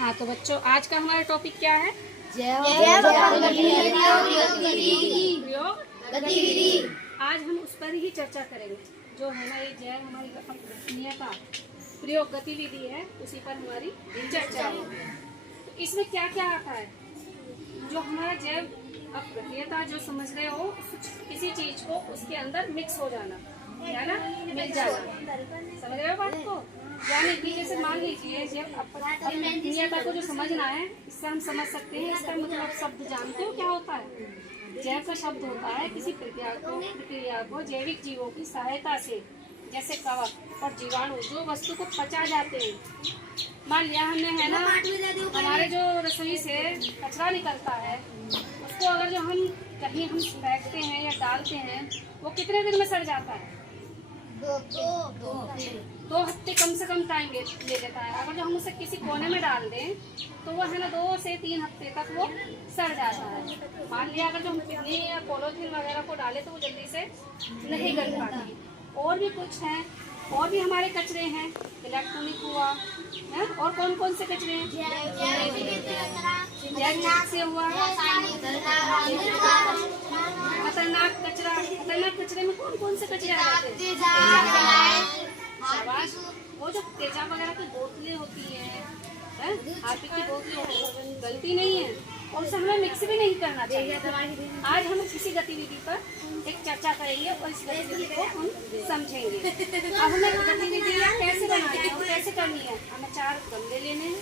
हाँ तो बच्चों, आज का हमारा टॉपिक क्या है? प्रयोग। आज हम उस पर ही चर्चा करेंगे, जो है ना ये जैव हमारी अपघटनीयता प्रयोग गतिविधि है, उसी पर हमारी चर्चा होगी। तो इसमें क्या क्या आता है? जो हमारा जैव अपघटनीयता, जो समझ रहे हो, किसी चीज को उसके अंदर मिक्स हो जाना है ना, मिल जाना, समझ रहे हो बात को? यानी कि जैसे मान लीजिए जब अपघटनीयता को जो समझना है, इससे हम समझ सकते हैं, इसका मतलब शब्द जानते हो क्या होता है? जैव का शब्द होता है किसी प्रक्रिया को जैविक जीवों की सहायता से, जैसे कवक और जीवाणु, जो वस्तु को पचा जाते हैं। मान लिया हमने, है ना, हमारे जो रसोई से कचरा निकलता है, उसको अगर जो हम कहीं हम फेंकते हैं या डालते हैं, वो कितने दिन में सड़ जाता है? 2 हफ्ते कम से कम टाइम ले लेता है। अगर जो हम उसे किसी कोने में डाल दें तो वो, है ना, 2 से 3 हफ्ते तक वो सड़ जाता है। मान लिया अगर जो हम पिन्नी या पॉलीथीन वगैरह को डालें तो वो जल्दी से नहीं गल पाती। और भी कुछ हैं, और भी हमारे कचरे हैं, इलेक्ट्रॉनिक हुआ है, और कौन कौन से कचरे हैं? जैविक से हुआ, खतरनाक कचरा। खतरनाक कचरे में कौन कौन से कचरे आते हैं? शाबाश। वो जो तेजाब वगैरह की बोतलें होती हैं, हार्पिक की बोतलें गलती नहीं है, और उसे हमें मिक्स भी नहीं करना चाहिए। आज हम इसी गतिविधि पर एक चर्चा करेंगे और इस गतिविधि को हम समझेंगे। अब हमें गतिविधि कैसे बनानी है और कैसे करनी है? हमें 4 गमले लेने हैं।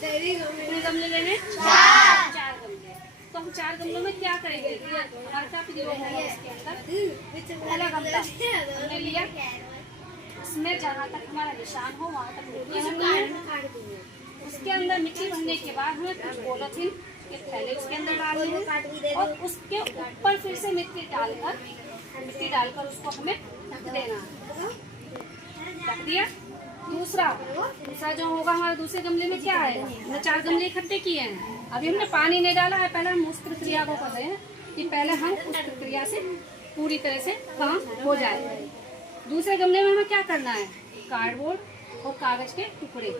कितने गमले लेने? 4 गमले। तो हम 4 गमलों में क्या करेंगे? हमारा क्या प्रयोग होगा उसके अंदर? पहला गमला हमने लिया, उसमें जहाँ तक हमारा निशान हो वहाँ तक मिट्टी भरनी है। उसके अंदर मिट्टी भरने के बाद हमें कुछ पॉलीथीन के थैले उसके अंदर डालने हैं, और उसके ऊपर फिर से मिट्टी डालकर उसको हमें ढक देना है। ढक दिया। दूसरा जो होगा हमारे दूसरे गमले में क्या आएगा? हमने 4 गमले इकट्ठे किए हैं, अभी हमने पानी नहीं डाला है। पहले हम उस प्रक्रिया को कर रहे हैं कि पहले हम उस प्रक्रिया से पूरी तरह से काम हो जाए। दूसरे गमले में हमें क्या करना है? कार्डबोर्ड और कागज के टुकड़े,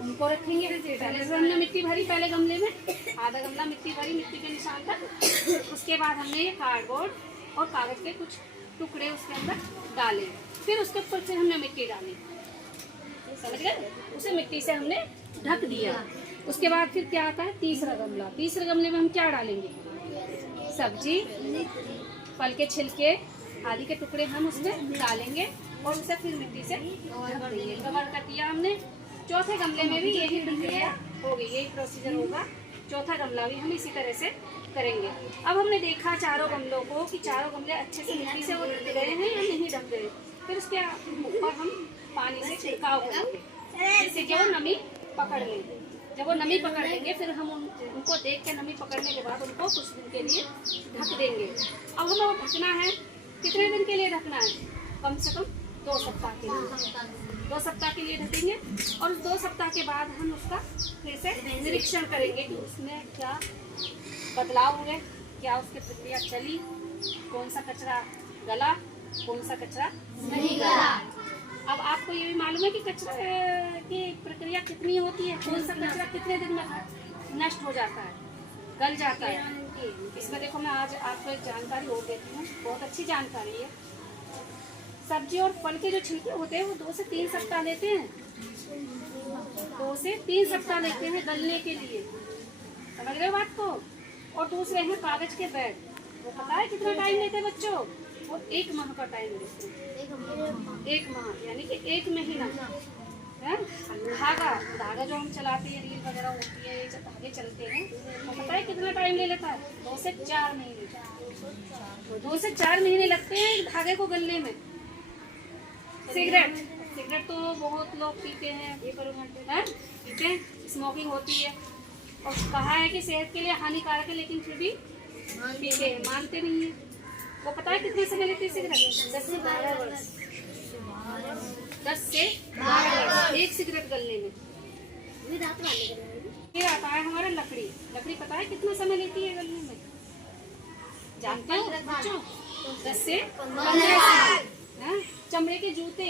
उनको रखेंगे। पहले से हमने मिट्टी भरी, पहले गमले में आधा गमला मिट्टी भरी, मिट्टी के निशान तक। उसके बाद हमने ये कार्डबोर्ड और कागज के कुछ टुकड़े उसके अंदर डाले, फिर उसके ऊपर से हमने मिट्टी डाली, समझ गए? उसे मिट्टी से हमने ढक दिया। उसके बाद फिर क्या आता है? तीसरा गमला। तीसरे गमले में हम क्या डालेंगे? सब्जी, फल के छिलके आदि के टुकड़े हम उसमें डालेंगे और उसे फिर मिट्टी से ढक देंगे। कवर कर दिया हमने। चौथे गमले में भी यही प्रक्रिया होगी, यही प्रोसीजर होगा। चौथा गमला भी हम इसी तरह से करेंगे। अब हमने देखा 4 गमलों को कि 4 गमले अच्छे से मिट्टी से वो ढक गए हैं या नहीं ढक गए। फिर उसके ऊपर हम पानी से छिड़काव करेंगे, जिससे कि वो नमी पकड़ लेंगे। जब वो नमी पकड़ लेंगे फिर हम उनको देख के, नमी पकड़ने के बाद उनको कुछ दिन के लिए ढक देंगे। अब हमें वो ढकना है, कितने दिन के लिए ढकना है? कम से कम 2 सप्ताह के लिए। 2 सप्ताह के लिए ढकेंगे, और 2 सप्ताह के बाद हम उसका फिर से निरीक्षण करेंगे कि उसमें क्या बदलाव हुए, क्या उसकी प्रक्रिया चली, कौन सा कचरा गला, कौन सा कचरा नहीं गला। अब आपको ये भी मालूम है कि कचरा की प्रक्रिया कितनी होती है, कौन सा कचरा कितने दिन में नष्ट हो जाता है, गल जाता है। इसमें देखो, मैं आज आपको एक जानकारी और देती हूँ, बहुत अच्छी जानकारी है। सब्जी और फल के जो छिलके होते हैं वो 2 से 3 सप्ताह लेते हैं। 2 से 3 सप्ताह लेते हैं गलने के लिए, समझ रहे हो बात को? और दूसरे हैं कागज के बैग, वो पता है कितना टाइम लेते हैं बच्चों? वो 1 माह का टाइम लेते हैं। 1 माह यानी कि 1 महीना है। धागा जो हम चलाते हैं, रील वगैरह होती है, ये जब धागे चलते हैं, तो पता है कितना टाइम ले लेता है? 2 से 4 महीने। 2 से 4 महीने लगते हैं धागे को गलने में। सिगरेट तो बहुत लोग पीते हैं, पीते हैं, स्मोकिंग होती है, और कहा है कि सेहत के लिए हानिकारक है, लेकिन फिर भी पीते हैं, मानते नहीं है। वो पता है कितने समय लेती है सिगरेट? 10 से 12 वर्ष। 10 से 12 वर्ष एक सिगरेट गलने में। फिर आता है हमारा लकड़ी। लकड़ी पता है कितना समय लेती है गलने में? जानते हो बच्चों? 10 से 15 साल। चमड़े के जूते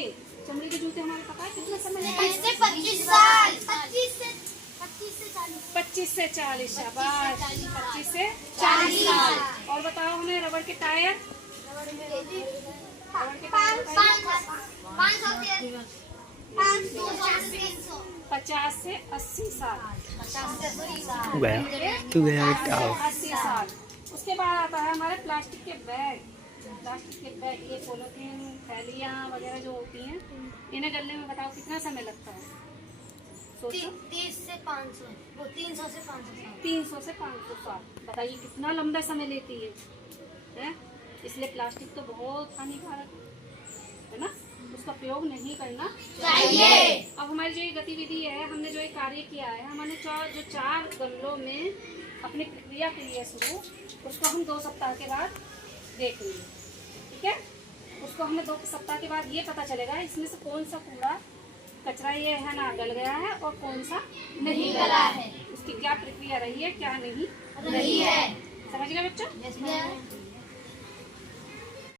हमारे पता है कितना समय लेते हैं? 25 से 25 साल। 25 से 25 से 40। शाबाश, 25 से 40 साल। और बताओ हमें रबड़ के टायर, रबड़ के टायर 50 से 80 साल। 80 साल। उसके बाद आता है हमारे प्लास्टिक के बैग। प्लास्टिक के बैग, ये पॉलिथीन थैलियाँ वगैरह जो होती हैं, इन्हें गलने में बताओ कितना समय लगता है? 30 से 500, वो 300 से 500 साल। 300 से 500 साल। बताइए कितना लंबा समय लेती है, हैं? इसलिए प्लास्टिक तो बहुत हानिकारक है ना, उसका प्रयोग नहीं करना चाहिए। अब हमारी जो ये गतिविधि है, हमने जो ये कार्य किया है, हमने जो 4 गमलों में अपनी प्रक्रिया के लिए शुरू, उसको हम 2 सप्ताह के बाद देख लेंगे, ठीक है? उसको हमें 2 सप्ताह के बाद ये पता चलेगा इसमें से कौन सा कूड़ा कचरा ये है ना गल गया है और कौन सा नहीं गला है, उसकी क्या प्रक्रिया रही है, क्या नहीं रही है। समझ गए बच्चों?